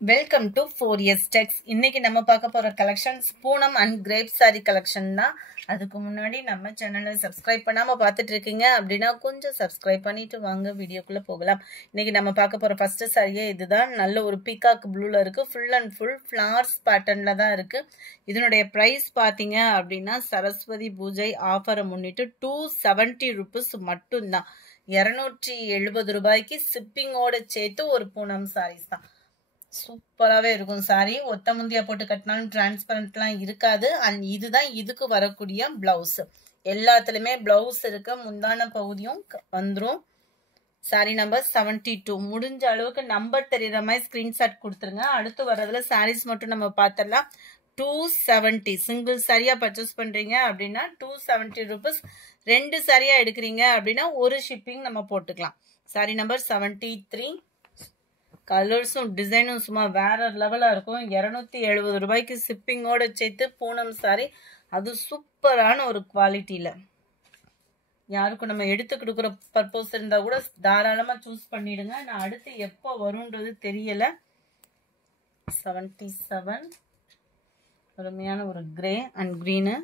Welcome to 4S Tex. இன்னைக்கு நம்ம பார்க்க போற collections Poonam and crepe sari collection தான். அதுக்கு முன்னாடி நம்ம சேனலை சப்ஸ்கிரைப் பண்ணாம பார்த்துட்டு இருக்கீங்க அப்படின்னா கொஞ்சம் சப்ஸ்கிரைப் பண்ணிட்டு வாங்க வீடியோக்குள்ள போகலாம். இன்னைக்கு நம்ம பார்க்க போற ஃபர்ஸ்ட் சாரியே இதுதான். நல்ல ஒரு பீகாக் ப்ளூல இருக்கு. ஃபுல் அண்ட் ஃபுல் ஃபிளவர்ஸ் பேட்டர்ன்ல தான் இருக்கு. இதனுடைய பிரைஸ் பாத்தீங்க அப்படின்னா சரஸ்வதி பூஜை ஆஃபரை முன்னிட்டு 270 rupees மட்டும்தான். 270 ரூபாய்க்கு சிப்பிங்கோட சேர்த்து ஒரு பூனம் சாரீஸ் தான். சூப்பராகவே இருக்கும் சாரி. ஒத்த முந்தியா போட்டு கட்டினாலும் டிரான்ஸ்பரண்ட்லாம் இருக்காது. அண்ட் இதுதான் இதுக்கு வரக்கூடிய பிளவுஸ். எல்லாத்துலேயுமே பிளவுஸ் இருக்கு. முந்தான பகுதியும் வந்துடும். Sorry number 72. முடிஞ்ச அளவுக்கு நம்பர் தெரியுற மாதிரி ஸ்கிரீன்ஷாட் கொடுத்துருங்க. அடுத்து வர்றதுல சாரீஸ் மட்டும் நம்ம பார்த்துடலாம். 270 சிங்கிள் சாரியா பர்ச்சேஸ் பண்றீங்க அப்படின்னா 270 rupees. 2 சாரியா எடுக்கிறீங்க அப்படின்னா ஒரு ஷிப்பிங் நம்ம போட்டுக்கலாம். Sorry number 73. கலர்ஸும் டிசைனும் சும்மா வேற லெவலா இருக்கும். 270 ரூபாய்க்கு சிப்பிங்கோட சேர்த்து பூனம் சாரி. அது சூப்பரான ஒரு குவாலிட்டியில. யாருக்கும் நம்ம எடுத்து கொடுக்குற பர்பஸ் இருந்தா கூட தாராளமா சூஸ் பண்ணிடுங்க. நான் அடுத்து எப்போ வரும்ன்றது தெரியல. 77 அருமையான ஒரு கிரே அண்ட் கிரீனு,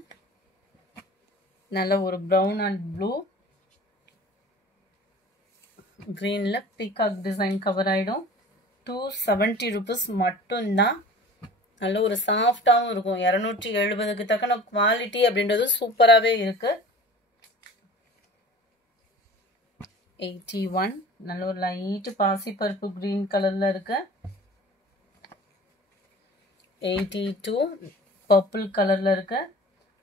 நல்ல ஒரு ப்ரௌன் அண்ட் ப்ளூ, கிரீன்ல பீகாக் டிசைன் கவர் ஆயிடும். 270 rupees மட்டும்தான். நல்ல ஒரு சாஃப்டாகவும் இருக்கும். 270க்கு தக்கன குவாலிட்டி அப்படின்றது சூப்பராகவே இருக்கு. 81 நல்ல ஒரு லைட் பாசி பருப்பு கிரீன் கலர்ல இருக்கு. 82 பர்பிள் கலர்ல இருக்கு.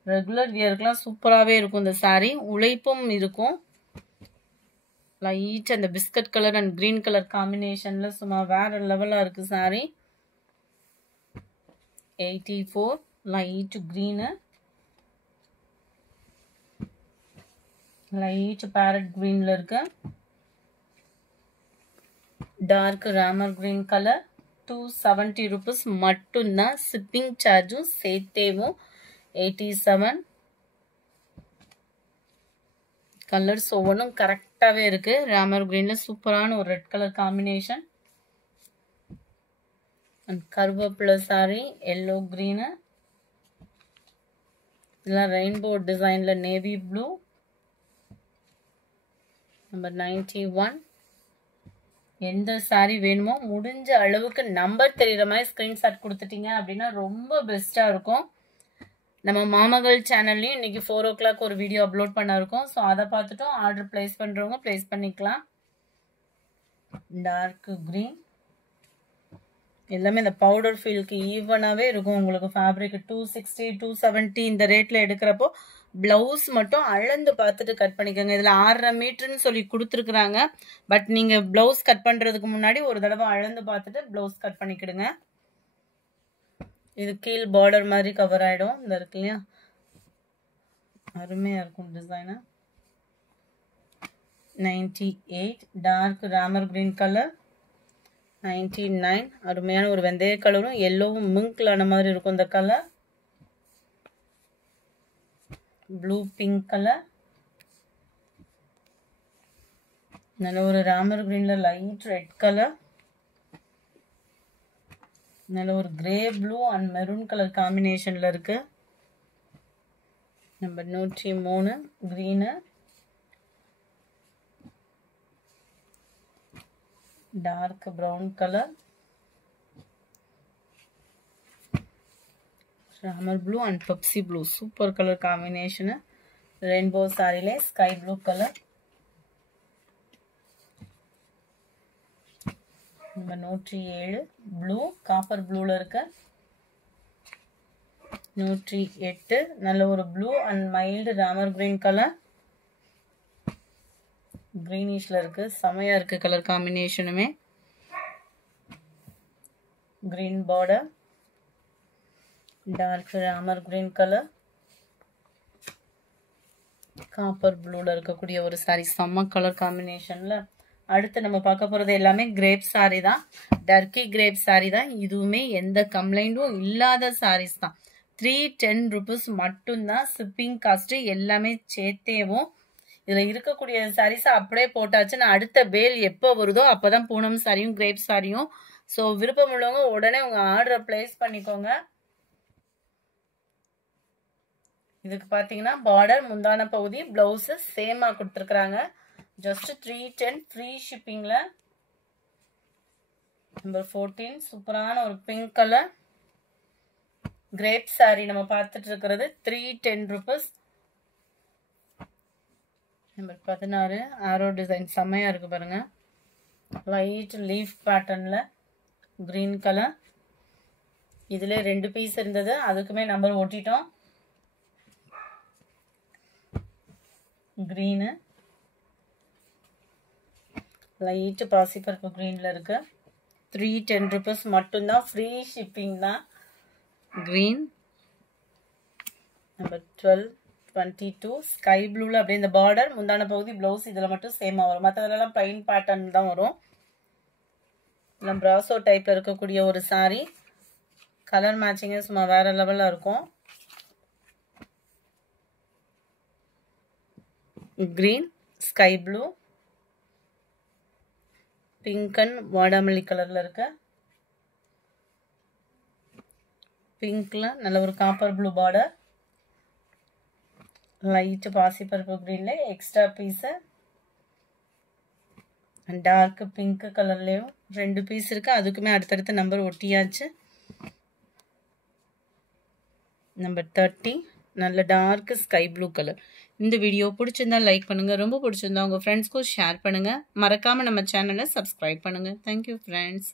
ரெகுலர் வியருக்குலாம் சூப்பராகவே இருக்கும் இந்த சாரி. உழைப்பும் இருக்கும். லைட் அந்த biscuit colour and green colour காம்பினேஷன்ல சும்மா வேற லெவலா இருக்கு sari. 84 light green, light parrot கிரீன்ல இருக்கு. Dark Ramar green colour. 270 rupees மட்டும்தான். ஷிப்பிங் சார்ஜும் சேர்த்தேவும். 87 கலர்ஸ் ஒவ்வொன்றும் கரெக்டாகவே இருக்கு. ராமர் கிரீன்ல சூப்பரான ஒரு ரெட் கலர் காம்பினேஷன். அண்ட் கருவேப்பிலை சாரி எல்லோ கிரீனு, இதெல்லாம் ரெயின்போ டிசைன்ல நேவி ப்ளூ. நம்பர் 91. எந்த சாரி வேணுமோ முடிஞ்ச அளவுக்கு நம்பர் தெரியுற மாதிரி ஸ்கிரீன்ஷாட் கொடுத்துட்டீங்க அப்படின்னா ரொம்ப பெஸ்டா இருக்கும். நம்ம மாமகள் சேனல்லையும் இன்னைக்கு 4 o'clock ஒரு வீடியோ அப்லோட் பண்ண இருக்கோம். ஸோ அதை பார்த்துட்டும் ஆர்டர் பிளேஸ் பண்ணுறவங்க பிளேஸ் பண்ணிக்கலாம். டார்க் கிரீன் எல்லாமே இந்த பவுடர் ஃபீலுக்கு ஈவனாகவே இருக்கும். உங்களுக்கு ஃபேப்ரிக் 260 270 இந்த ரேட்டில் எடுக்கிறப்போ ப்ளவுஸ் மட்டும் அளந்து பார்த்துட்டு கட் பண்ணிக்கோங்க. இதில் 6.5 மீட்டர்னு சொல்லி கொடுத்துருக்குறாங்க. பட் நீங்கள் ப்ளவுஸ் கட் பண்ணுறதுக்கு முன்னாடி ஒரு தடவை அளந்து பார்த்துட்டு ப்ளவுஸ் கட் பண்ணிக்கிடுங்க. இது கீழ் பார்டர் மாதிரி கவர் ஆயிடும். இந்த இருக்கு இல்லையா, அருமையா இருக்கும் design. 98 dark Ramar green colour. 99 அருமையான ஒரு வெந்தய கலரும் எல்லோவும் மிங்க்லான மாதிரி இருக்கும் இந்த கலர். Blue pink colour. நல்ல ஒரு ராமர் கிரீன்ல லைட் ரெட் கலர். நல்ல ஒரு grey blue and maroon colour காம்பினேஷன்ல இருக்கு. Number 103 green, dark brown colour, Ramar blue and Pepsi blue super colour combination. Rainbow சாரிலே sky blue colour. Number 107 blue copper ப்ளூல இருக்கு. 108 நல்ல ஒரு blue and mild Ramar green colour. கிரீனிஷ்ல இருக்கு. செமையா இருக்கு கலர் காம்பினேஷனுமே. Green border, dark Ramar green colour, copper ப்ளூல இருக்கக்கூடிய ஒரு சாரி. செம்ம கலர் காம்பினேஷன்ல. அடுத்து நம்ம பார்க்க போறது எல்லாமே கிரேப் சாரி தான். டர்க்கி கிரேப் சாரி தான். இதுவுமே எந்த கம்ப்ளைண்டும் இல்லாத சாரீஸ் தான். 310 rupees மட்டும்தான். ஷிப்பிங் காஸ்ட் எல்லாமே சேர்த்தேவும். இதுல இருக்கக்கூடிய சாரீஸ் அப்படியே போட்டாச்சு. நான் அடுத்த பேல் எப்போ வருதோ அப்பதான் பூனம் சாரியும் கிரேப் சாரியும் ஸோ விருப்பம் உள்ளவங்க உடனே உங்கள் ஆர்டரை ப்ளேஸ் பண்ணிக்கோங்க. இதுக்கு பார்த்தீங்கன்னா பார்டர், முந்தான பகுதி, ப்ளவுஸு சேமாக கொடுத்துருக்குறாங்க. Just 310 free ஷிப்பிங்கில். நம்பர் 14 சூப்பரான ஒரு பிங்க் கலர் கிரேப் சாரி நம்ம பார்த்துட்டு இருக்கிறது. 310 rupees. நம்பர் 16 ஆரோ டிசைன் செம்மையாக இருக்குது பாருங்கள். லைட் லீஃப் பேட்டர்னில் க்ரீன் கலர். இதில் 2 பீஸ் இருந்தது, அதுக்குமே நம்பர் ஒட்டிட்டோம். க்ரீனு லைட்டு பாசிப்பருப்பு க்ரீனில் இருக்கு. 310 rupees மட்டும்தான், ஃப்ரீ ஷிப்பிங் தான். க்ரீன். நம்பர் 12 22 ஸ்கை ப்ளூவில் அப்படியே இந்த பார்டர், முந்தான பகுதி, ப்ளவுஸ் இதில் மட்டும் சேமாக வரும். மற்றதுலலாம் பிளைன் பேட்டர்ன் தான் வரும். நம்ம பிராசோ டைப்பில் இருக்கக்கூடிய ஒரு சாரீ. கலர் மேட்சிங்கு சும்மா வேறு லெவலில் இருக்கும். Green, sky blue, pink and வாடாமல்லி கலரில் இருக்கு. பிங்க்ல நல்ல ஒரு காப்பர் ப்ளூ பார்டர், லைட்டு பாசிப்பருப்பு க்ரீன்ல எக்ஸ்ட்ரா பீஸு, டார்க் பிங்க் கலர்லேயும் 2 பீஸ் இருக்குது. அதுக்குமே அடுத்தடுத்த நம்பர் ஒட்டியாச்சு. நம்பர் 30 நல்ல டார்க் ஸ்கை ப்ளூ கலர். இந்த வீடியோ பிடிச்சிருந்தா லைக் பண்ணுங்கள், ரொம்ப பிடிச்சிருந்தா உங்கள் ஃப்ரெண்ட்ஸ்க்கும் ஷேர் பண்ணுங்கள். மறக்காமல் நம்ம சேனலை சப்ஸ்கிரைப் பண்ணுங்கள். Thank you friends.